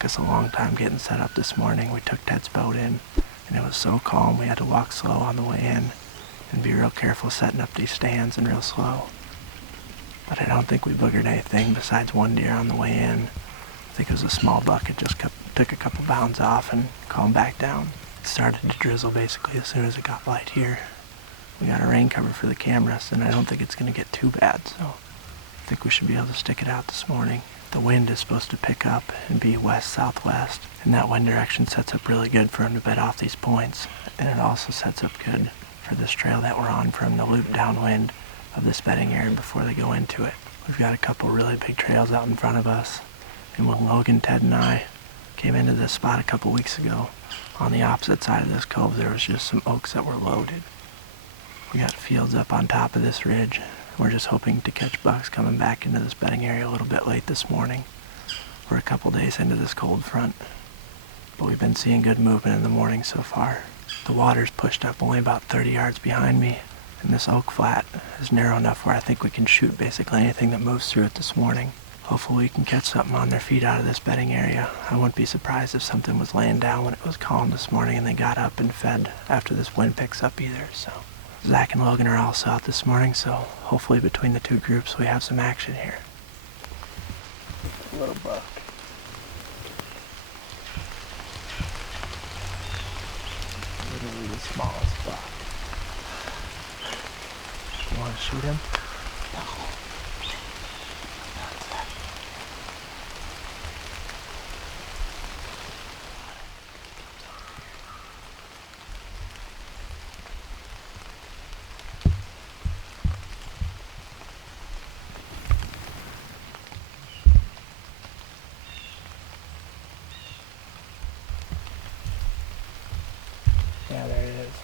took us a long time getting set up this morning. We took Ted's boat in, and it was so calm we had to walk slow on the way in and be real careful setting up these stands and real slow. But I don't think we boogered anything besides one deer on the way in. I think it was a small buck. It just took a couple bounds off and calmed back down. It started to drizzle basically as soon as it got light here. We got a rain cover for the cameras, and I don't think it's going to get too bad, so I think we should be able to stick it out this morning. The wind is supposed to pick up and be west-southwest, and that wind direction sets up really good for him to bed off these points, and it also sets up good for this trail that we're on for him to loop downwind of this bedding area before they go into it. We've got a couple really big trails out in front of us, and when Logan, Ted, and I came into this spot a couple weeks ago, on the opposite side of this cove there was just some oaks that were loaded. We got fields up on top of this ridge. We're just hoping to catch bucks coming back into this bedding area a little bit late this morning. We're a couple days into this cold front, but we've been seeing good movement in the morning so far. The water's pushed up only about 30 yards behind me, and this oak flat is narrow enough where I think we can shoot basically anything that moves through it this morning. Hopefully we can catch something on their feet out of this bedding area. I wouldn't be surprised if something was laying down when it was calm this morning and they got up and fed after this wind picks up either. So Zach and Logan are also out this morning, so hopefully between the two groups we have some action here. Little buck. Literally the smallest buck. You want to shoot him? No. Yeah, there it is.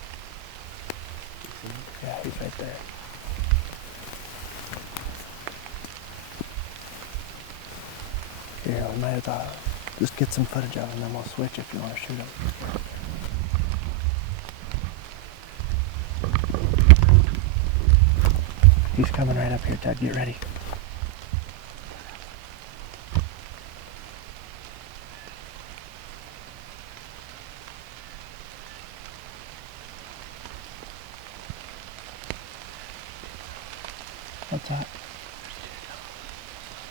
Yeah, he's right there. Here, we might have to just get some footage of him and then we'll switch if you want to shoot him. He's coming right up here, Ted. Get ready. What's that?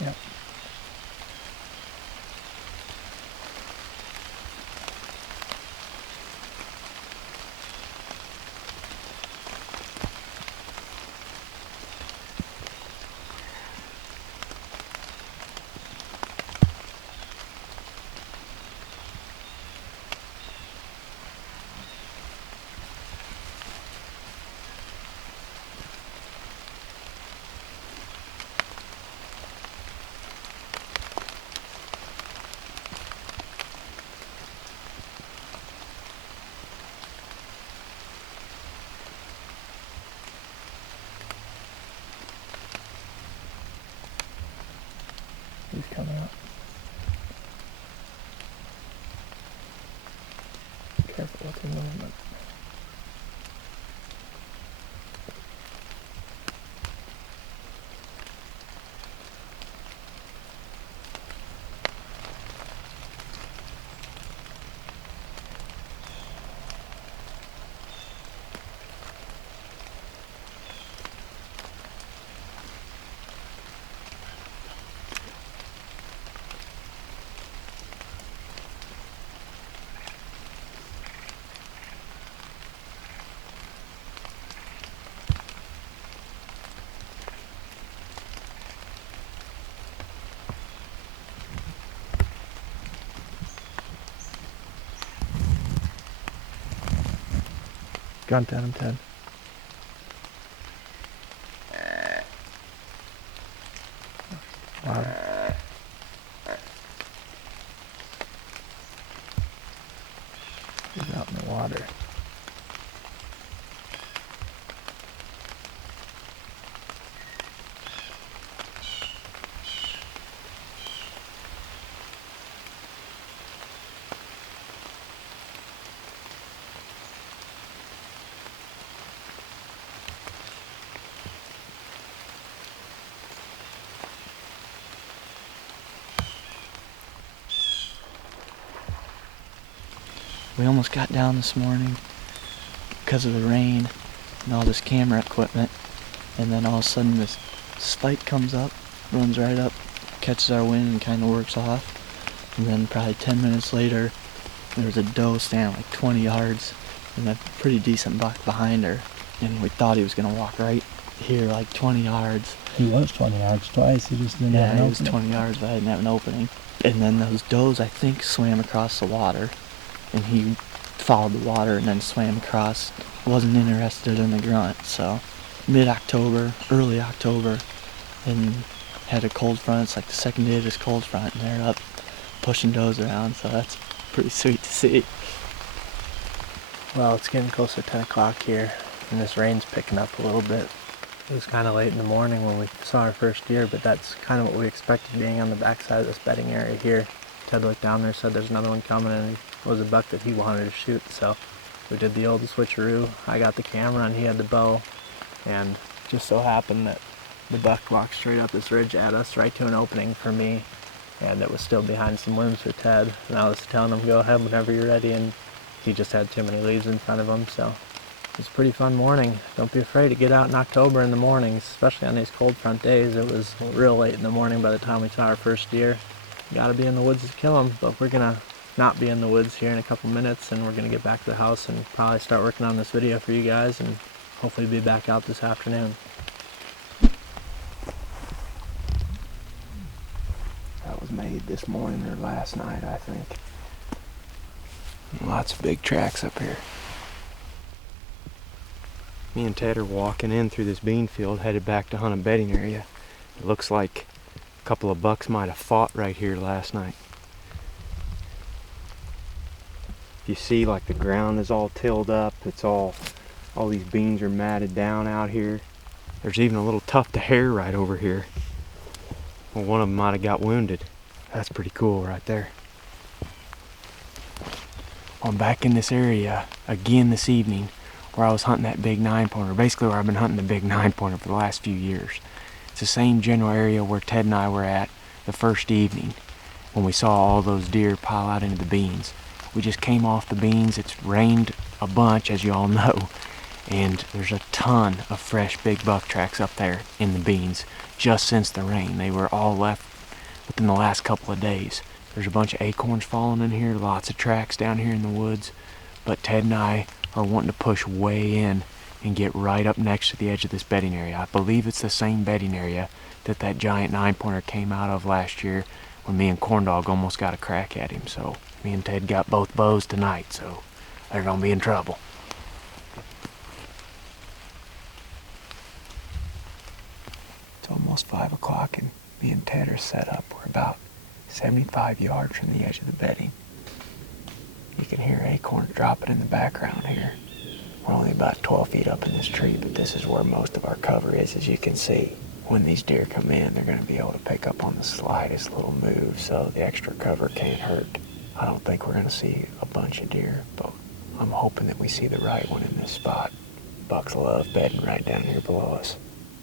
Yep. He's coming up. Careful with the movement. Grunt at him, Ted. Wow. He's out in the water. We almost got down this morning because of the rain and all this camera equipment, and then all of a sudden this spike comes up, runs right up, catches our wind and kind of works off. And then probably 10 minutes later, there was a doe standing like 20 yards and a pretty decent buck behind her. And we thought he was going to walk right here like 20 yards. He was 20 yards twice, he just didn't have an Yeah, opening. he was 20 yards, but I didn't have an opening. And then those does, I think, swam across the water. And he followed the water and then swam across. Wasn't interested in the grunt, so mid-October, early October, and had a cold front. It's like the second day of this cold front, and they're up pushing does around, so that's pretty sweet to see. Well, it's getting close to 10 o'clock here, and this rain's picking up a little bit. It was kind of late in the morning when we saw our first deer, but that's kind of what we expected being on the backside of this bedding area here. Ted looked down there, said there's another one coming, and it was a buck that he wanted to shoot, so we did the old switcheroo. I got the camera and he had the bow, and just so happened that the buck walked straight up this ridge at us, right to an opening for me, and it was still behind some limbs for Ted, and I was telling him, go ahead whenever you're ready, and he just had too many leaves in front of him, so it was a pretty fun morning. Don't be afraid to get out in October in the mornings, especially on these cold front days. It was real late in the morning by the time we saw our first deer. You gotta be in the woods to kill them, but we're gonna not be in the woods here in a couple minutes, and we're gonna get back to the house and probably start working on this video for you guys, and hopefully be back out this afternoon. That was made this morning or last night, I think. Lots of big tracks up here. Me and Ted are walking in through this bean field, headed back to hunt a bedding area. It looks like a couple of bucks might have fought right here last night. You see, like, the ground is all tilled up. It's all these beans are matted down out here. There's even a little tuft of hair right over here. Well, one of them might have got wounded. That's pretty cool right there. I'm back in this area again this evening where I was hunting that big 9-pointer, basically where I've been hunting the big 9-pointer for the last few years. It's the same general area where Ted and I were at the first evening when we saw all those deer pile out into the beans. We just came off the beans. It's rained a bunch, as you all know, and there's a ton of fresh big buck tracks up there in the beans just since the rain. They were all left within the last couple of days. There's a bunch of acorns falling in here, lots of tracks down here in the woods, but Ted and I are wanting to push way in and get right up next to the edge of this bedding area. I believe it's the same bedding area that giant 9-pointer came out of last year when me and Corndog almost got a crack at him. So me and Ted got both bows tonight, so they're gonna be in trouble. It's almost 5 o'clock and me and Ted are set up. We're about 75 yards from the edge of the bedding. You can hear acorns dropping in the background here. We're only about 12 feet up in this tree, but this is where most of our cover is, as you can see. When these deer come in, they're going to be able to pick up on the slightest little move, so the extra cover can't hurt. I don't think we're going to see a bunch of deer, but I'm hoping that we see the right one in this spot. Bucks love bedding right down here below us.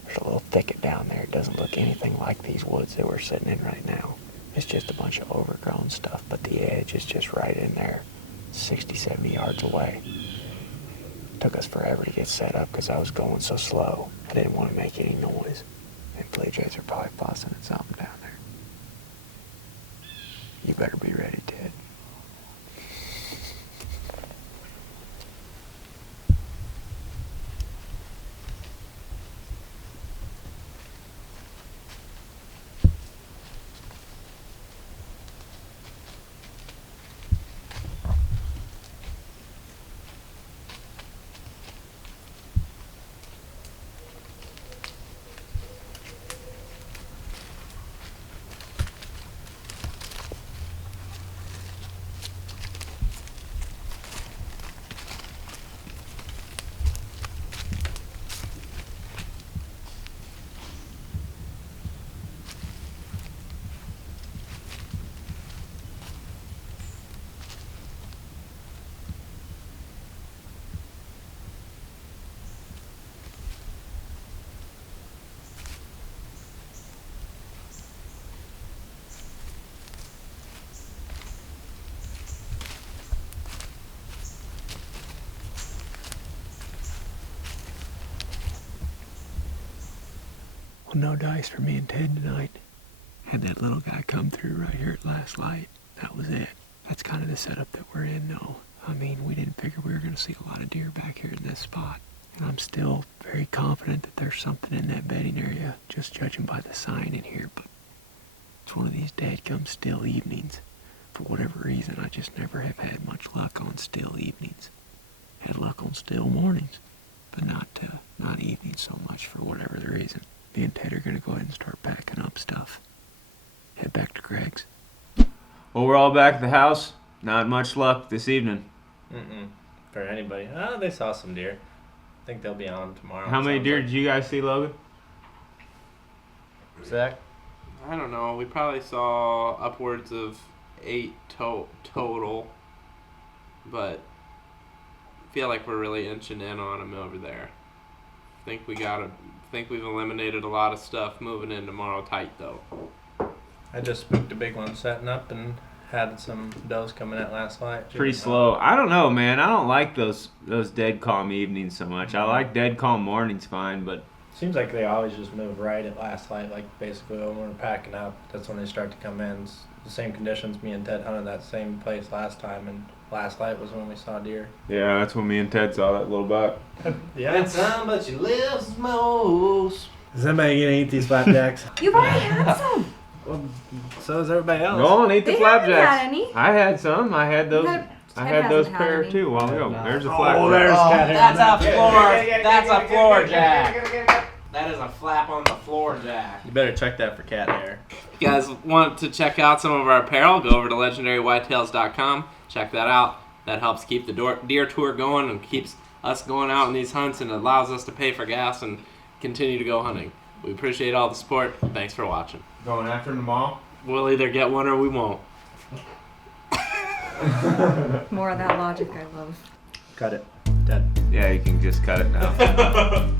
There's a little thicket down there. It doesn't look anything like these woods that we're sitting in right now. It's just a bunch of overgrown stuff, but the edge is just right in there, 60, 70 yards away. It took us forever to get set up because I was going so slow. I didn't want to make any noise. And blue jays are probably fussing at something down there. You better be ready, Ted. Well, no dice for me and Ted tonight. Had that little guy come through right here at last light. That was it. That's kind of the setup that we're in, though. I mean, we didn't figure we were going to see a lot of deer back here in this spot. And I'm still very confident that there's something in that bedding area, just judging by the sign in here. But it's one of these dadgum still evenings. For whatever reason, I just never have had much luck on still evenings. Had luck on still mornings, but not evenings so much for whatever the reason. Me and Ted are going to go ahead and start packing up stuff. Head back to Greg's. Well, we're all back at the house. Not much luck this evening. For anybody. Oh, they saw some deer. I think they'll be on tomorrow. How many deer like. did you guys see, Logan? Zach? I don't know. We probably saw upwards of 8 total, but I feel like we're really inching in on them over there. Think we've eliminated a lot of stuff moving in tomorrow tight though. I just spooked a big one setting up and had some does coming at last light. Pretty slow. I don't know, man. I don't like those dead calm evenings so much. I like dead calm mornings fine, but Seems like they always just move right at last light, like basically when we're packing up, that's when they start to come in. It's the same conditions me and Ted hunted that same place last time, and last light was when we saw deer. yeah, that's when me and Ted saw that little buck. Yeah. Some, but you live most. Is anybody gonna eat these flapjacks? You've already had some. Well, so is everybody else. Go on, eat the They haven't flapjacks. had any. I had some. I had those. I had those hasn't had pair any. too a while ago. No. There's a Oh, flapjack. there's cat hair. That's a floor. That's a floor jack. That is a flap on the floor jack. You better check that for cat hair. If you guys want to check out some of our apparel, go over to legendarywhitetails.com. Check that out. That helps keep the deer tour going and keeps us going out on these hunts and allows us to pay for gas and continue to go hunting. We appreciate all the support. Thanks for watching. Going after them all? We'll either get one or we won't. More of that logic I love. Cut it. Dead. Yeah, you can just cut it now.